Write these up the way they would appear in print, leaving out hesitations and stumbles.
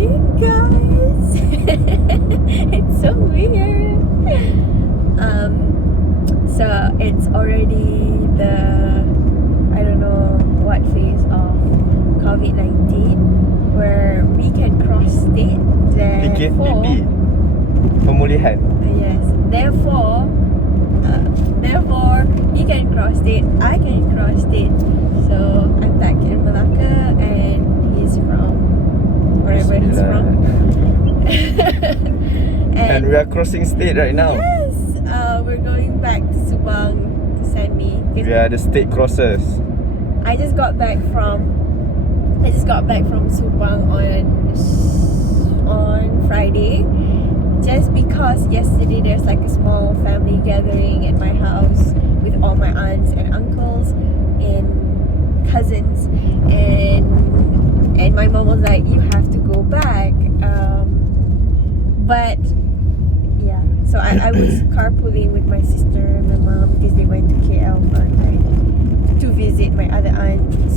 morning, guys. It's so weird. So it's already the I don't know what phase of COVID-19 where we can cross state. Therefore, PKPP. Pemulihan. Yes. Therefore, he can cross state. I can cross state. So I'm back in Malacca, and he's from wherever he's from. And we are crossing state right now. Yes. We're going back to Subang to send me. We are the state crossers. I just got back from Subang on Friday. Just because yesterday there's like a small family gathering at my house with all my aunts and uncles and cousins, and my mom was like, you have to go back. But yeah, so I was carpooling with my sister and my mom because they went to KL to visit my other aunt.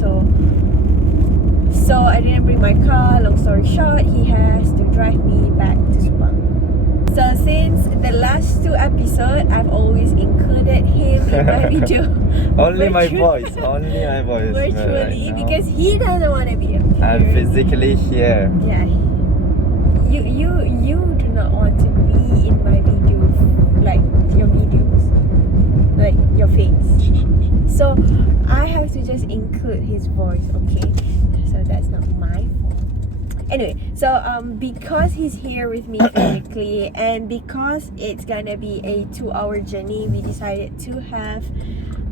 So I didn't bring my car. Long story short, he has to drive me back to Subang. So since the last 2 episodes, I've always included him in my video. Only my voice. Virtually, right, because he doesn't want to be here. I'm physically here. Yeah. You do not want to be in my videos, like your videos, like your face. So I have to just include his voice, okay? So that's not my fault. Anyway, so because he's here with me physically, and because it's gonna be a 2-hour journey, we decided to have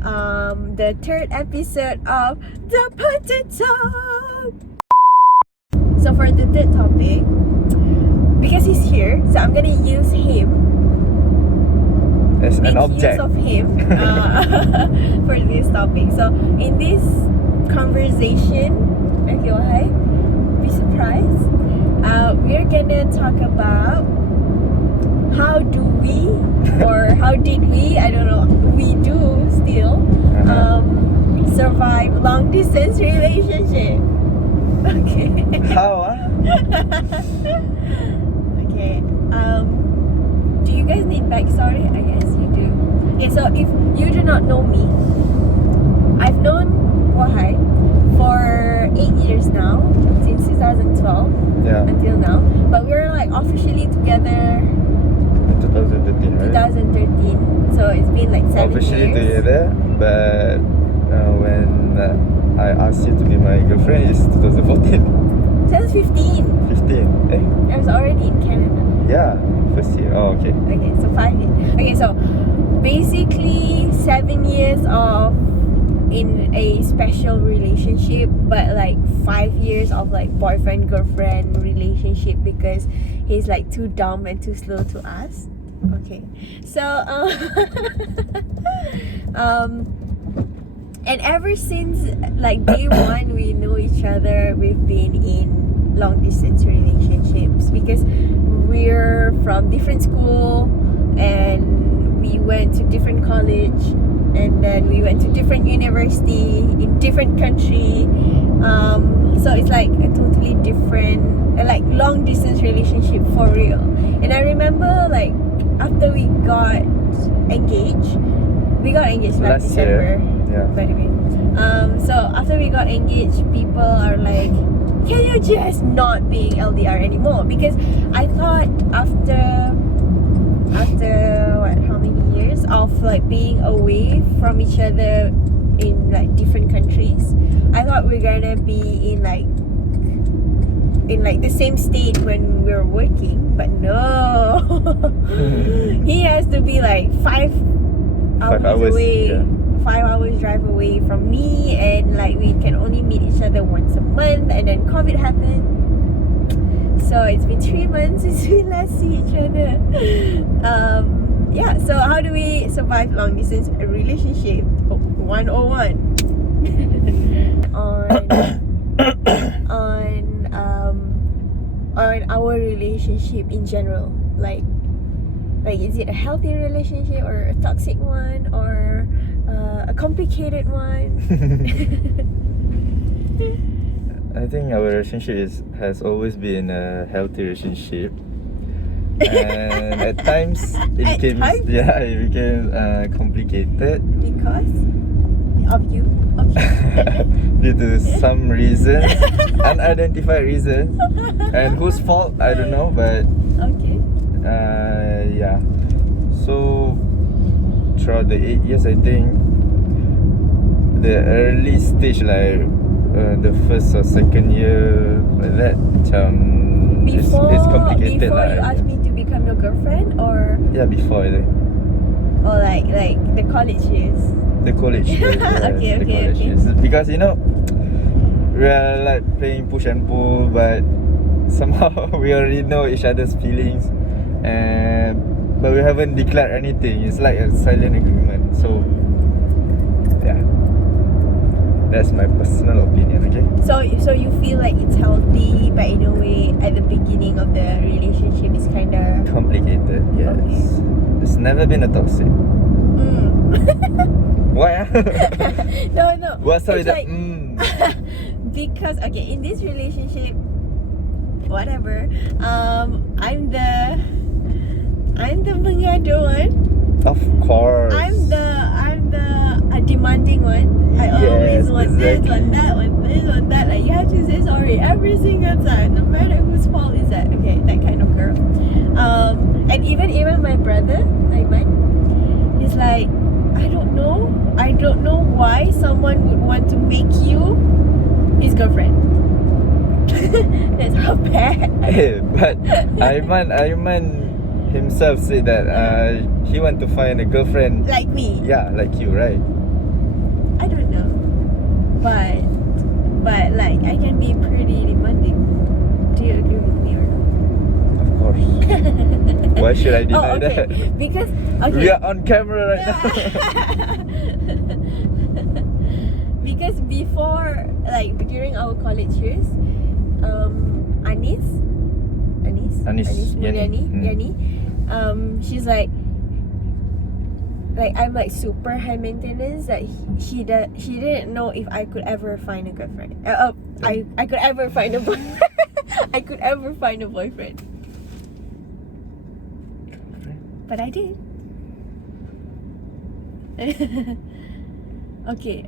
the 3rd episode of the Petite Talk. So for the 3rd topic, because he's here, so I'm gonna use him as an object. Use of him for this topic. So in this conversation, okay, why? Be surprised. We're gonna talk about how do we, or how did we, I don't know, we do still survive long distance relationship. Okay. How? Okay. Do you guys need backstory? I guess you do. Okay, so if you do not know me, I've known Wahai for 8 years now, since 2012 until now. But we're like officially together 2013, right? 2013. So it's been like 7 officially years. together, but when I asked you to be my girlfriend is 2014. 2015. 15. I was already in Canada. Yeah, first year. Oh, okay. Okay, so 5 years. Okay, so basically 7 years of in a special relationship, but like 5 years of like boyfriend girlfriend relationship because he's like too dumb and too slow to us. Okay, so and ever since like day one we know each other, we've been in long distance relationships because we're from different school and we went to different college, and then we went to different university in different country. So it's like a totally different, like long distance relationship for real. And I remember like after we got engaged last December. Yeah. By the way. So after we got engaged, people are like, can you just not being LDR anymore? Because I thought after what, how many years of like being away from each other in like different countries, I thought we're gonna be in like the same state when we're working, but no. He has to be like 5 hours away. Yeah. 5 hours drive away from me, and like we can only meet each other once a month, and then COVID happened. So it's been 3 months since we last see each other. Yeah, so how do we survive long distance relationship 101? on our relationship in general, like is it a healthy relationship or a toxic one or a complicated one? I think our relationship has always been a healthy relationship. And at times it At became times? it became complicated Because of you. Okay. due to some reason, unidentified reason, and whose fault I don't know, but Okay. yeah. So throughout the 8 years, I think the early stage, like the first or second year, like that, it's complicated Before you lah. asked me to become your girlfriend, or Before I think. like the college years. The college years, yes, Okay, the okay, college okay. years. Because we are like playing push and pull, but somehow we already know each other's feelings, and but we haven't declared anything. It's like a silent agreement. So yeah, that's my personal opinion. Okay. So you feel like it's healthy, but in a way, at the beginning of the relationship, it's kind of Complicated, yes. Okay. It's never been a toxic. Why? No. What's up It's with that? like, because okay, in this relationship, whatever, I'm the mengada one. Of course. I'm the demanding one. I always Yes, want this, exactly. want that, want this, want that. Like, you have to say sorry every single time, no matter whose fault is that. Okay, that kind of girl. And even my brother, Aiman, he's like, I don't know why someone would want to make you his girlfriend. That's how bad. But Aiman himself said that he want to find a girlfriend. Like me. Yeah, like you, right? I don't know, but like I can be pretty demanding. Do you agree with me or not? Of course. Why should I deny okay. that? Because We are on camera right now. Because before, like during our college years, Anis Yani. Yani, she's like I'm like super high maintenance, that she didn't know if I could ever find a girlfriend. I could ever find a boyfriend. I could ever find a boyfriend. But I did. Okay.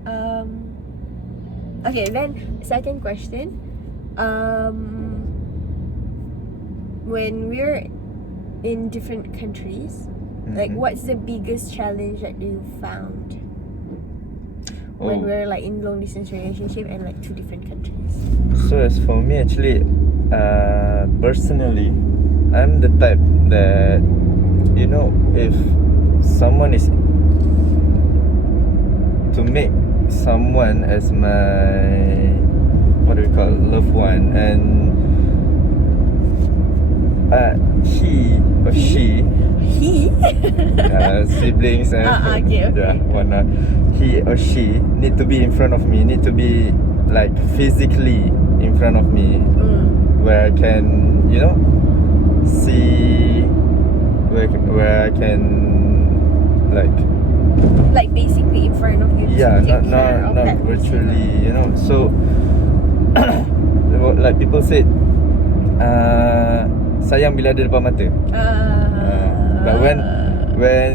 Okay. Then second question. When we're in different countries, like what's the biggest challenge that you found when we're like in long distance relationship and like two different countries? So as for me, actually, personally, I'm the type that, if someone is to make someone as my loved one, and he or she siblings and okay. whatnot, he or she need to be in front of me, need to be like physically in front of me, where I can see, where I can like basically in front of you. not virtually, so like people said, sayang bila ada depan mata. But when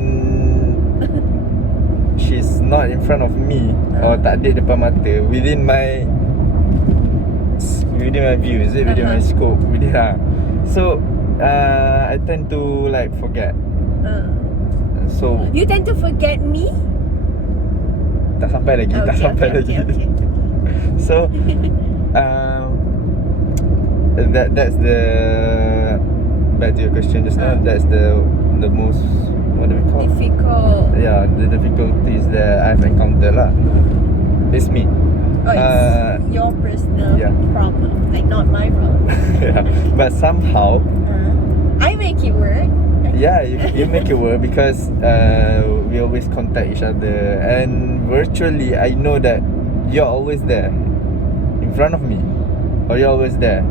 she's not in front of me, or tak ada depan mata, within my view, within my scope, so I tend to like forget. So you tend to forget me? tak sampai lagi. Okay. So that's the, back to your question just now, that's the most, what do we call, difficult. Yeah, the difficulties that I've encountered lah. It's me. It's your personal problem, like not my problem. Yeah, but somehow I make it work. Yeah, you make it work, because we always contact each other, and virtually I know that you're always there in front of me, or you're always there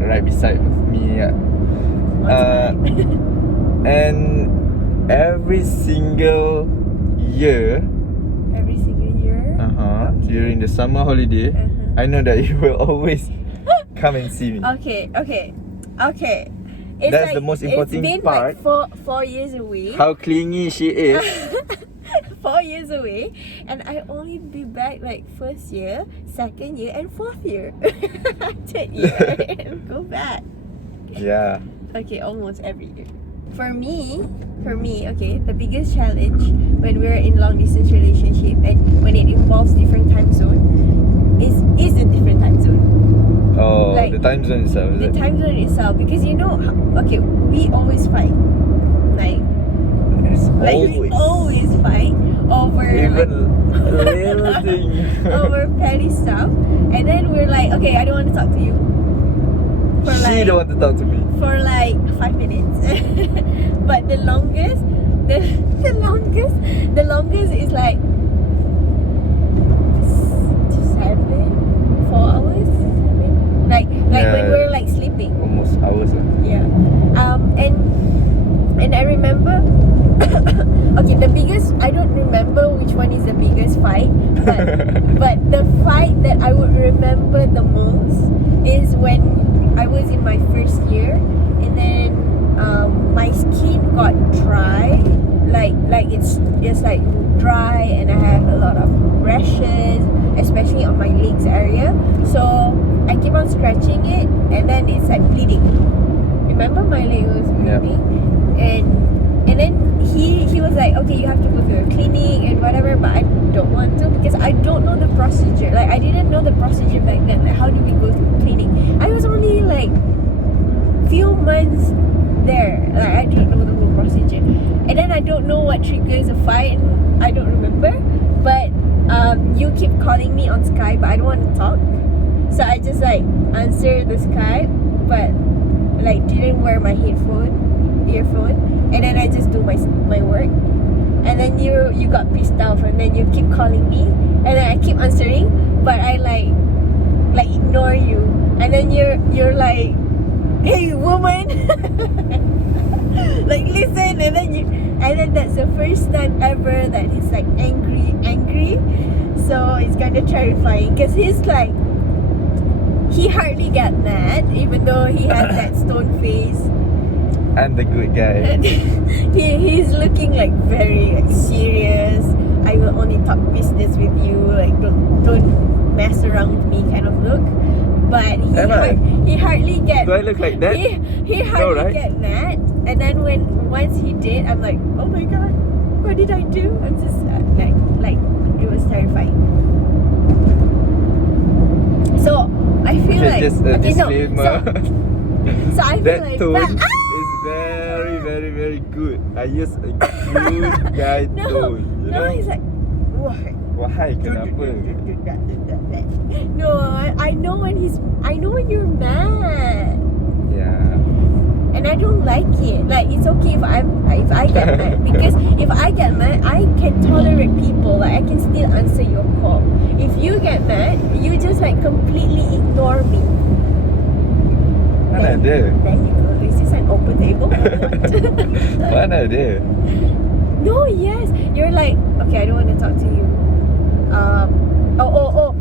right beside me. And every single year, during the summer holiday, I know that you will always come and see me. Okay. It's That's the most important it's been part. Like 4 years away. How clingy she is. 4 years away, and I only be back like first year, second year, and fourth year. Third year, and go back. Yeah. Okay, almost every year. For me, okay, the biggest challenge when we're in long distance relationship and when it involves different time zone is a different time zone. Oh, Like, the time zone itself. The time zone itself, because you know, okay, we always fight, like we always fight over even little thing. over petty stuff, and then we're like, okay, I don't want to talk to you. She don't want to talk to me. For like 5 minutes. But the longest is like 4 hours. Like Yeah. when we're like sleeping. Almost hours. Yeah. And I remember okay, the biggest, I don't remember which one is the biggest fight, but the fight that I would remember the most is when I was in my first year, and then my skin got dry, like it's like dry, and I have a lot of rashes, especially on my legs area. So I keep on scratching it, and then it's like bleeding. Remember, my leg was bleeding, and then he was like, okay, you have to go to a clinic and whatever, but I don't want to because I don't know the procedure. Like, I didn't know the procedure back then. Like, how do we go to a clinic? I was only like few months there. Like, I don't know the whole procedure, and then I don't know what triggers a fight. I don't remember, but you keep calling me on Skype, but I don't want to talk, so I just like answer the Skype, but like didn't wear my earphone, and then I just do my work, and then you got pissed off, and then you keep calling me, and then I keep answering, but I like ignore you, and then you're like, hey woman, like listen, and then that's the first time ever that he's like angry, so it's kind of terrifying because he's like, he hardly got mad even though he has that stone face. I'm the good guy. He's looking like very like serious. I will only talk business with you. Like don't mess around with me kind of look. But he hardly get. Do I look like that? He hardly get mad. And then once he did, I'm like, oh my god, what did I do? I'm just like it was terrifying. So I feel like just a disclaimer. So I feel that like tone is very, very, very good. I use a good guy tone. You know? He's like, why? Wahai, kenapa? No, I know when you're mad. Yeah. And I don't like it. Like, it's okay if I get mad, because if I get mad, I can tolerate people. Like, I can still answer your call. If you get mad, you just like completely ignore me. Mana ada? There you go. Is this an open table or what? Mana ada? No, yes. You're like, okay, I don't want to talk to you.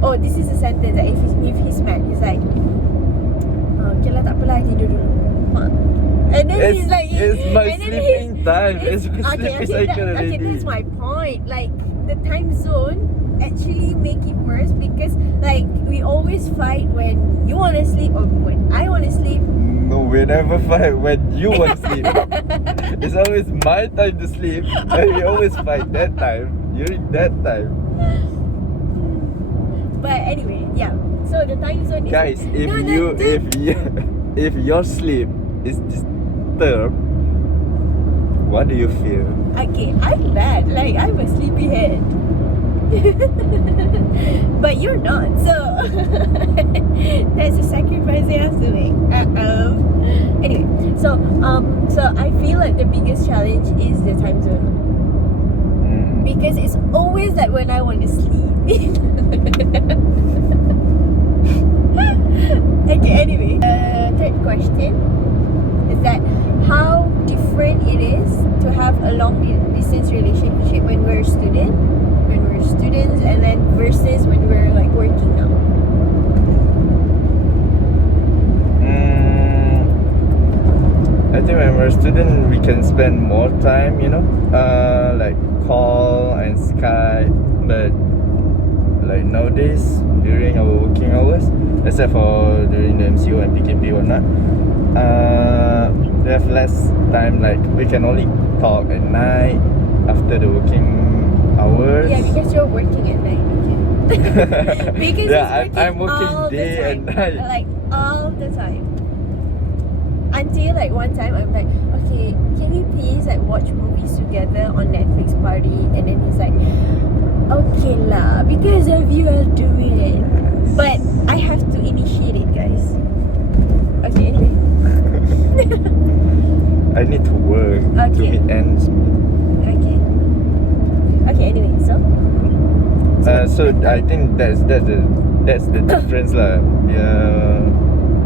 Oh, this is a sentence that if he's mad, he's like, okay lah, tak apalah, tidur dulu. And then he's like, it's my sleeping time. It's my sleeping cycle already. Okay, that's my point. Like, the time zone actually make it worse because like we always fight when you want to sleep or when I want to sleep. No, we never fight when you want to sleep. It's always my time to sleep, and we always fight that time during that time. But anyway, yeah. So the time zone is, guys, if your sleep is disturbed, what do you feel? Okay, I'm bad. Like, I'm a sleepyhead. But you're not, so that's a sacrifice you have to make. Anyway, so I feel like the biggest challenge is the time zone, because it's always that when I want to sleep. Okay, anyway, third question is that how different it is to have a long distance relationship when we're students, and then versus when we're like working now. I think when we're a student, we can spend more time, you know, like call and Skype. But like nowadays, during our working hours, except for during the MCO and PKP or not, we have less time. Like we can only talk at night after the working hours. Yeah, because you're working at night. Okay. Because Yeah, he's I'm working all day the and time, night. like all the time. Until like one time, I'm like, okay, can we please like watch movies together on Netflix party? And then he's like, okay lah, because of you, I'll do it. But I have to initiate it, guys. Okay, anyway. I need to work to Okay. meet ends meet. Okay. Okay, anyway, so. So I think that's the difference lah. Yeah,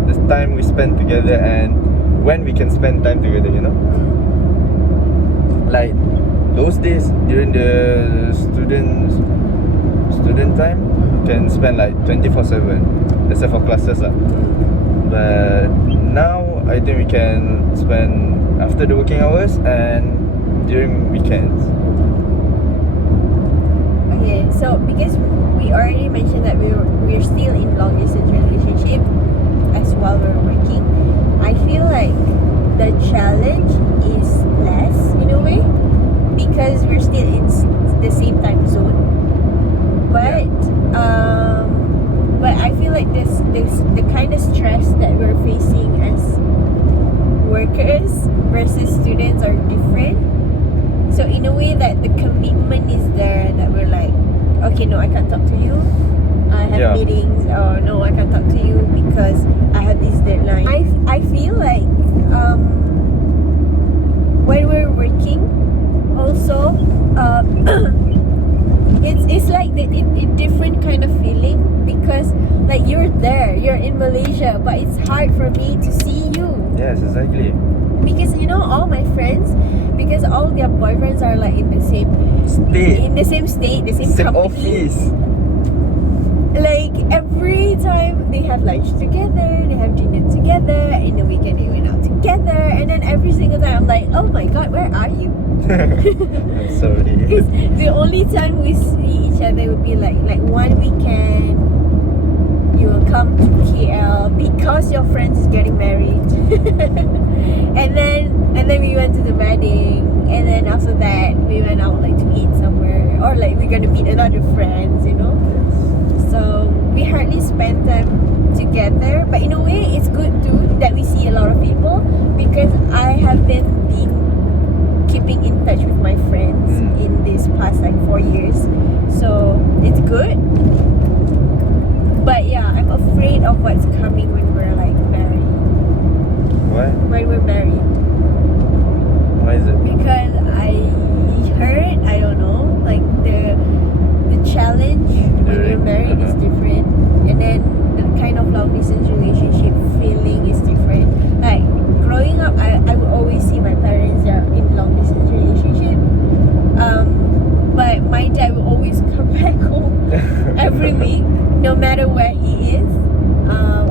the time we spend together and when we can spend time together, you know. Like those days during the student time, can spend like 24/7, except for classes lah. But now I think we can spend after the working hours and during weekends. Okay, so because we already mentioned that we're still in long distance relationship as while we're working, I feel like the challenge is less in a way because we're still in the same time zone. But but I feel like this the kind of stress that we're facing as workers versus students are different. So in a way that the commitment is there, that we're like, okay, no, I can't talk to you, I have meetings, or no, I can't talk to you because I have this deadline. I feel like when we're working also it's like a different kind of feeling because like you're there, you're in Malaysia, but it's hard for me to see you. Yes, exactly. Because you know all my friends, because all their boyfriends are like in the same state, the same company. Office. Like every time they have lunch together, they have dinner together, in the weekend they went out together, and then every single time I'm like, oh my god, where are you? I'm sorry. Because the only time we see each other would be like one weekend. You will come to KL because your friend is getting married. and then we went to the wedding, and then after that we went out like to eat somewhere, or like we're gonna meet another friends, you know. So we hardly spend time together, but in a way it's good too that we see a lot of people because I have been keeping in touch with my friends in this past like 4 years, so it's good. But yeah, I'm afraid of what's coming when we're like married. What? When we're married. Why is it? Because I heard, I don't know, like the challenge when you're married is different, and then the kind of long distance relationship feeling is different. Like growing up, I would always see my parents are in long distance relationship. But my dad will always come back home every week, no matter where he is,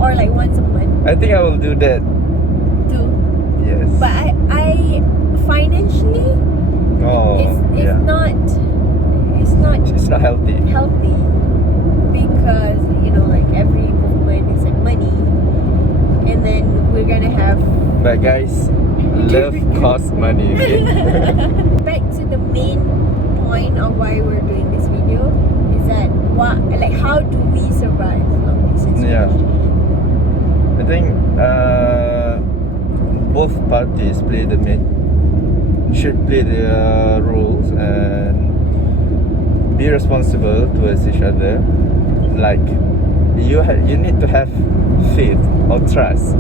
or like once a month. I think I will do that Too. Yes. But I financially, it's not healthy. because you know like every movement is like money, and then we're gonna have. But guys, love costs money. Okay? Back to the main point of why we're doing this video is that how do we survive long distance relationship? I think both parties should play their roles and be responsible towards each other. Like you need to have faith or trust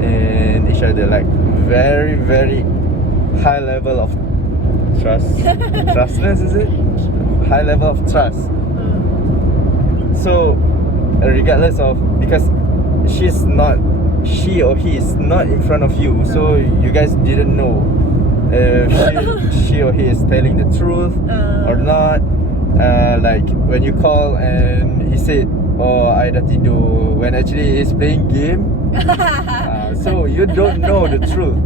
in each other, like very very high level of trustness, is it? High level of trust. So regardless of, because she or he is not in front of you, so you guys didn't know if she or he is telling the truth or not. Like when you call and he said, oh, I dah tidur, when actually he's playing game. So you don't know the truth.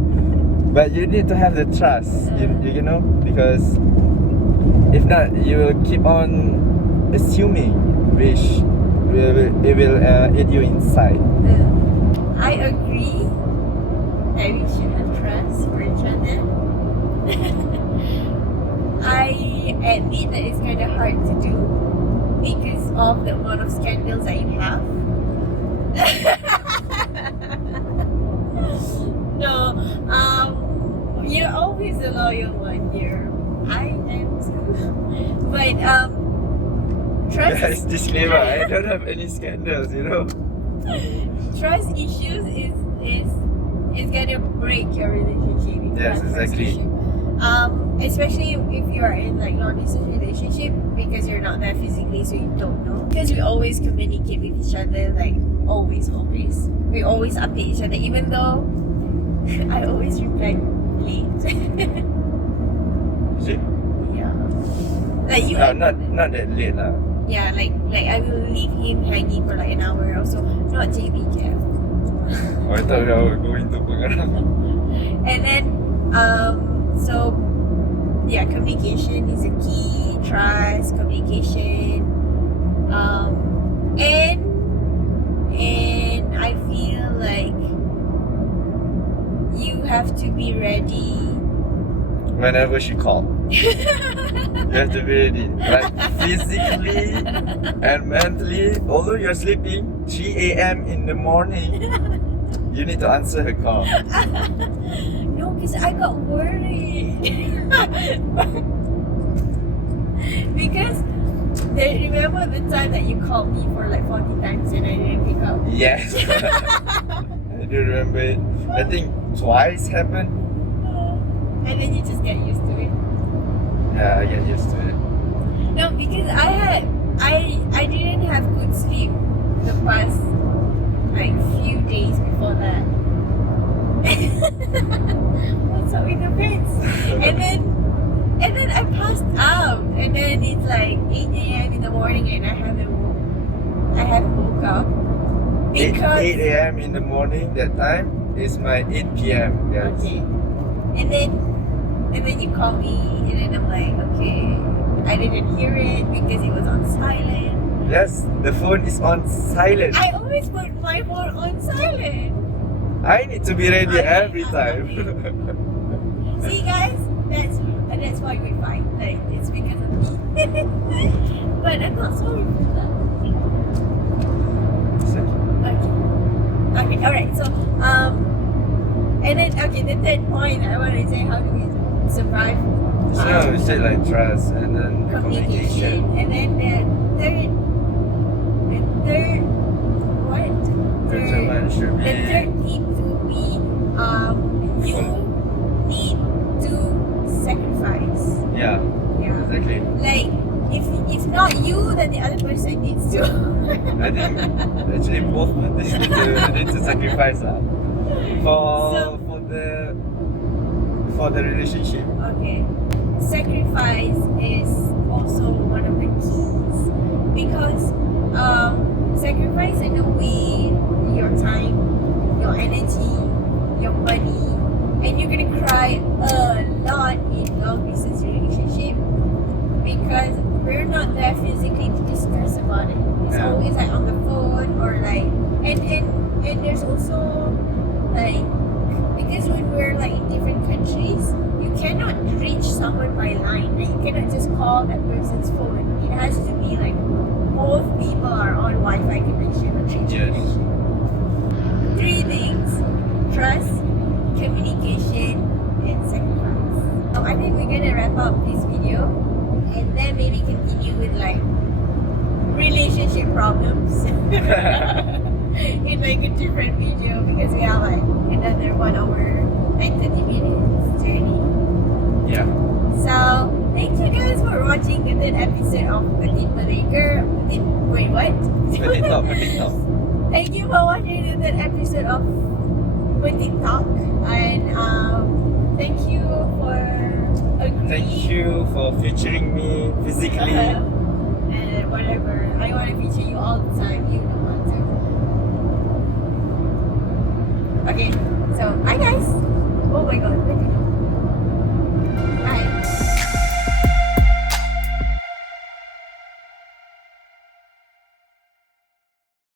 But you need to have the trust, you know, because if not, you will keep on assuming, which it will eat you inside. I agree that we should have trust for each other. I admit that it's kind of hard to do because of the amount of scandals that you have. No, you're always the loyal one here. I am too. But trust. Guys, disclaimer, I don't have any scandals, you know. Trust issues is gonna break your relationship. If you Yes, have trust exactly. issue. Especially if you are in like long distance relationship because you're not there physically, so you don't know. Because we always communicate with each other, like always. We always update each other, even though I always reply late. Shit. Yeah. Like you. Not that late lah. Yeah, like I will leave him hanging for like an hour or so. Not JB Cab. Oh, I thought we were going to Pengarang. And then, so yeah, communication is a key. Trust, communication, and I feel like you have to be ready. Whenever she called, you have to be ready, like physically and mentally. Although you're sleeping, 3 a.m. in the morning, you need to answer her call. No, because I got worried. Because remember the time that you called me for like 40 times and I didn't pick up? Yes, I do remember it. I think twice happened. And then you just get used to it. Yeah, I get used to it. No, because I didn't have good sleep the past like few days before that. What's up with the face? And then I passed out, and then it's like 8 a.m. in the morning, and I haven't woke up 8 because 8 a.m. in the morning. That time is my 8 p.m. Yes. okay, and then you call me, and then I'm like, okay, I didn't hear it because it was on silent. Yes, the phone is on silent. I always put my phone on silent. I need to be ready every time. See, guys, that's why we fight. Like, it's because of me. But I'm not sorry for that. Okay, alright, so, and then, okay, the third point I want to say, how do we survive? So we said like trust and then communication. And then the third One should the be third need to be, you need to sacrifice. yeah, Yeah. exactly. Like, if not you, then the other person needs to. I think actually both parties need to sacrifice for the relationship. Okay. Sacrifice is also one of the keys because sacrifice in a way your time, your energy, your money, and you're gonna cry a lot in long distance relationship because we're not there physically to discuss about it. It's Yeah. always like on the phone or like and there's also like because when we're like in different countries, you cannot reach someone by line. Like, you cannot just call that person's phone. It has to be like both people are on Wi-Fi connection or 3G Yes. connection. 3 things: trust, communication, and sacrifice. I think we're gonna wrap up this video and then maybe continue with like relationship problems in like a different video because we have like another 1 hour and 30 minutes journey. Yeah. So thank you guys for watching the third episode of Petite Malaysia. Wait, what? Petite talk. Thank you for watching the third episode of Petite Talk, and thank you for agreeing. Thank you for featuring me physically. And whatever, I want to feature you all the time. You don't want to. Okay, so bye guys.